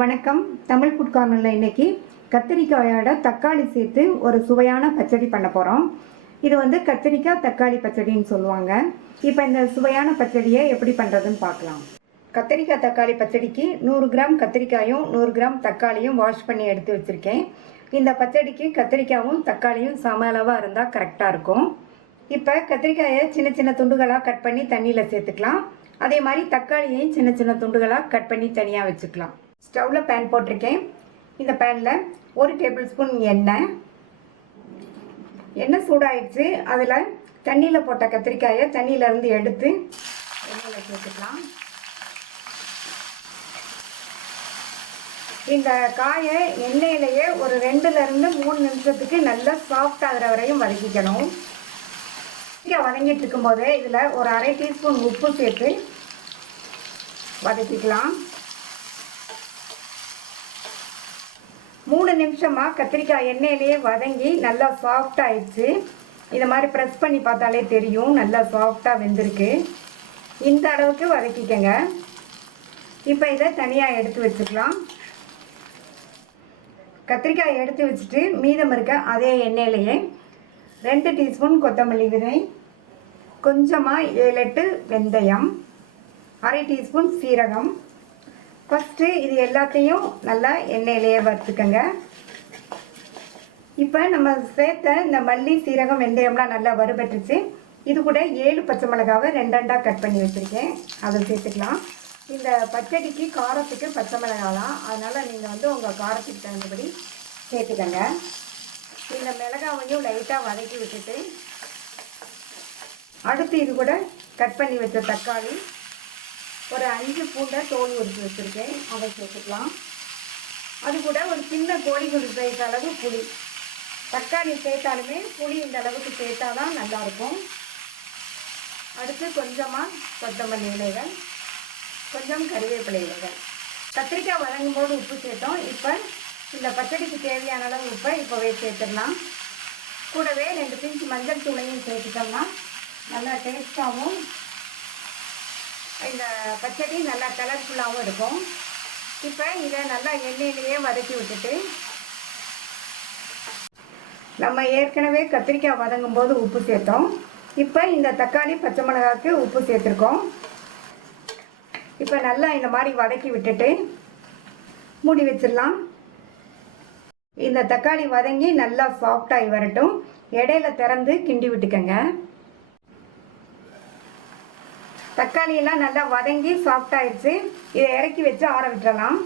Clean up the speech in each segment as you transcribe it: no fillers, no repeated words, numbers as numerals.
வணக்கம். தமிழ் ஃபுட் கார்னரில் இன்றைக்கி கத்திரிக்காயோட தக்காளி சேர்த்து ஒரு சுவையான பச்சடி பண்ண போகிறோம். இது வந்து கத்திரிக்காய் தக்காளி பச்சடின்னு சொல்லுவாங்க. இப்போ இந்த சுவையான பச்சடியை எப்படி பண்ணுறதுன்னு பார்க்கலாம். கத்திரிக்காய் தக்காளி பச்சடிக்கு 100 கிராம் கத்திரிக்காயும் 100 கிராம் தக்காளியும் வாஷ் பண்ணி எடுத்து வச்சுருக்கேன். இந்த பச்சடிக்கு கத்திரிக்காயும் தக்காளியும் சம அளவாக இருந்தால் கரெக்டாக இருக்கும். இப்போ கத்திரிக்காயை சின்ன சின்ன துண்டுகளாக கட் பண்ணி தண்ணியில் சேர்த்துக்கலாம். அதே மாதிரி தக்காளியையும் சின்ன சின்ன துண்டுகளாக கட் பண்ணி தனியாக வச்சுக்கலாம். ஸ்டவ்வில் பேன் போட்டிருக்கேன். இந்த பேனில் 1 டேபிள் ஸ்பூன் எண்ணெய் சூடாயிடுச்சு. அதில் தண்ணியில் போட்ட கத்திரிக்காயை தண்ணியிலேருந்து எடுத்து எண்ணெயில் சேர்த்துக்கலாம். இந்த காயை எண்ணெயிலேயே ஒரு 2லேருந்து 3 நிமிஷத்துக்கு நல்லா சாஃப்ட் ஆகிற வரையும் வதக்கிக்கணும். வதங்கிட்டு இருக்கும்போதே இதில் ஒரு 1/2 டீஸ்பூன் உப்பு சேர்த்து வதக்கிக்கலாம். 3 நிமிஷமாக கத்திரிக்காய் எண்ணெயிலேயே வதங்கி நல்லா சாஃப்ட் ஆயிடுச்சு. இதை மாதிரி ப்ரெஸ் பண்ணி பார்த்தாலே தெரியும் நல்லா சாஃப்டாக வெந்திருக்கு. இந்த அளவுக்கு வதக்கிக்கங்க. இப்போ இதை தனியாக எடுத்து வச்சுக்கலாம். கத்திரிக்காய் எடுத்து வச்சுட்டு மீதம் இருக்க அதே எண்ணெயிலேயே 2 டீஸ்பூன் கொத்தமல்லி விதை, கொஞ்சமாக 7-8 வெந்தயம், 1/2 டீஸ்பூன் சீரகம். ஃபஸ்ட்டு இது எல்லாத்தையும் நல்லா எண்ணெயிலேயே வறுத்துக்கங்க. இப்போ நம்ம சேர்த்த இந்த மல்லி சீரகம் வெந்தயம்லாம் நல்லா வறுபட்டுச்சு. இது கூட 7 பச்சை மிளகாவை 2 கட் பண்ணி வச்சுருக்கேன். அதை சேர்த்துக்கலாம். இந்த பச்சடிக்கு காரத்துக்கு பச்சை மிளகாலாம், அதனால் நீங்கள் வந்து உங்கள் காரத்துக்கு தகுந்தபடி சேர்த்துக்கங்க. இந்த மிளகாவையும் லைட்டாக வதக்கி விட்டுட்டு அடுத்து இது கூட கட் பண்ணி வச்ச தக்காளி, ஒரு 5 பூண்டை தோல் உரித்து வச்சுருக்கேன், அதை சேர்த்துக்கலாம். அது கூட ஒரு சின்ன கோழிக்குண்டு சைஸ் அளவு புளி. தக்காளி சேர்த்தாலுமே புளி இந்த அளவுக்கு சேர்த்தா தான் நல்லாயிருக்கும். அடுத்து கொஞ்சமாக கொத்தமல்லி இலைகள், கொஞ்சம் கறிவேப்பிலை இலைகள். கத்திரிக்காய் வதங்கும் போது உப்பு சேர்த்தோம். இப்போ இந்த பச்சடிக்கு தேவையான அளவு உப்பை இப்போவே சேர்த்துடலாம். கூடவே 2 பிஞ்ச் மஞ்சள் தூளையும் சேர்த்துட்டோம்னா நல்லா டேஸ்ட்டாகவும் இந்த பச்சடி நல்லா கலர்ஃபுல்லாகவும் இருக்கும். இப்போ இதை நல்லா எண்ணெயிலேயே வதக்கி விட்டுட்டு நம்ம ஏற்கனவே கத்திரிக்காய் வதங்கும் போது உப்பு சேர்த்தோம். இப்போ இந்த தக்காளி பச்சை மிளகாய்க்கு உப்பு சேர்த்துருக்கோம். இப்போ நல்லா இந்த மாதிரி வதக்கி விட்டுட்டு மூடி வச்சிடலாம். இந்த தக்காளி வதங்கி நல்லா சாஃப்டாகி வரட்டும். இடையில திறந்து கிண்டி விட்டுக்கங்க. தக்காளியெல்லாம் நல்லா வதங்கி சாஃப்டாகிடுச்சு. இதை இறக்கி வச்சு ஆற விட்டுறலாம்.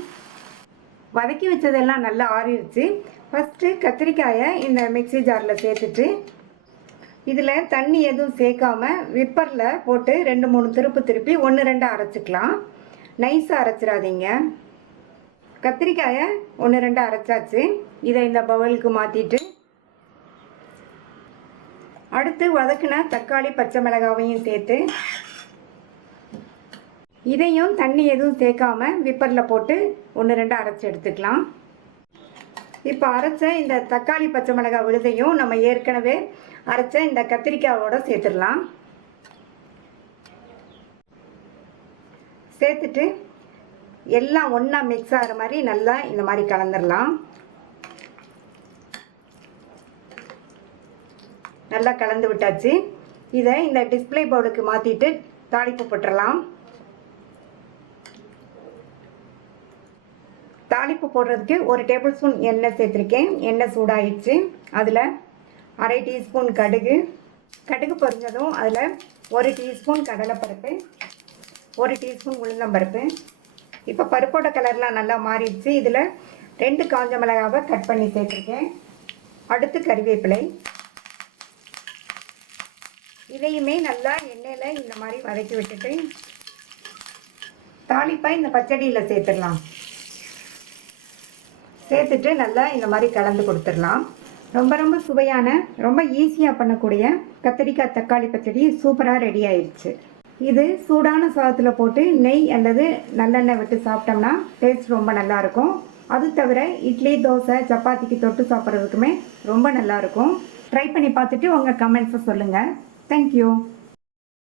வதக்கி வச்சதெல்லாம் நல்லா ஆறிடுச்சு. ஃபஸ்ட்டு கத்திரிக்காயை இந்த மிக்ஸி ஜாரில் சேர்த்துட்டு இதில் தண்ணி எதுவும் சேர்க்காமல் விப்பரில் போட்டு 2-3 திருப்பி 1-2 அரைச்சிக்கலாம். நைஸாக அரைச்சிடாதீங்க. கத்திரிக்காயை 1-2 அரைச்சாச்சு. இதை இந்த பவுலுக்கு மாற்றிட்டு அடுத்து வதக்கின தக்காளி பச்சை மிளகாவையும் சேர்த்து இதையும் தண்ணி எதுவும் சேர்க்காமல் விப்பரில் போட்டு 1-2 அரைச்சி எடுத்துக்கலாம். இப்போ அரைச்ச இந்த தக்காளி பச்சை மிளகாய் விழுதையும் நம்ம ஏற்கனவே அரைச்ச இந்த கத்திரிக்காயோட சேர்த்துடலாம். சேர்த்துட்டு எல்லாம் ஒன்றா மிக்ஸ் ஆகிற மாதிரி நல்லா இந்த மாதிரி கலந்துடலாம். நல்லா கலந்து விட்டாச்சு. இதை இந்த டிஸ்பிளே பவுலுக்கு மாற்றிட்டு தாளிப்பு போட்டுடலாம். தாளிப்பு போடுறதுக்கு 1 டேபிள் ஸ்பூன் எண்ணெய் சேர்த்துருக்கேன். எண்ணெய் சூடாயிடுச்சு. அதில் 1/2 டீஸ்பூன் கடுகு பொரிஞ்சதும் அதில் 1 டீஸ்பூன் கடலைப்பருப்பு, 1 டீஸ்பூன் உளுந்தம்பருப்பு. இப்போ பருப்போட கலர்லாம் நல்லா மாறிடுச்சு. இதில் 2 காஞ்ச மிளகாவை கட் பண்ணி சேர்த்துருக்கேன். அடுத்து கறிவேப்பிலை. இதையுமே நல்லா எண்ணெயில் இந்த மாதிரி வதக்கி விட்டுட்டு தாளிப்பை இந்த பச்சடியில் சேர்த்துடலாம். சேர்த்துட்டு நல்லா இந்த மாதிரி கலந்து கொடுத்துடலாம். ரொம்ப சுவையான, ரொம்ப ஈஸியாக பண்ணக்கூடிய கத்திரிக்காய் தக்காளி பச்சடி சூப்பராக ரெடி ஆயிடுச்சு. இது சூடான சாதத்தில் போட்டு நெய் அல்லது நல்லெண்ணெய் விட்டு சாப்பிட்டோம்னா டேஸ்ட் ரொம்ப நல்லாயிருக்கும். அது தவிர இட்லி, தோசை, சப்பாத்திக்கு தொட்டு சாப்பிட்றதுக்குமே ரொம்ப நல்லாயிருக்கும். ட்ரை பண்ணி பார்த்துட்டு உங்கள் கமெண்ட்ஸை சொல்லுங்கள். தேங்க்யூ.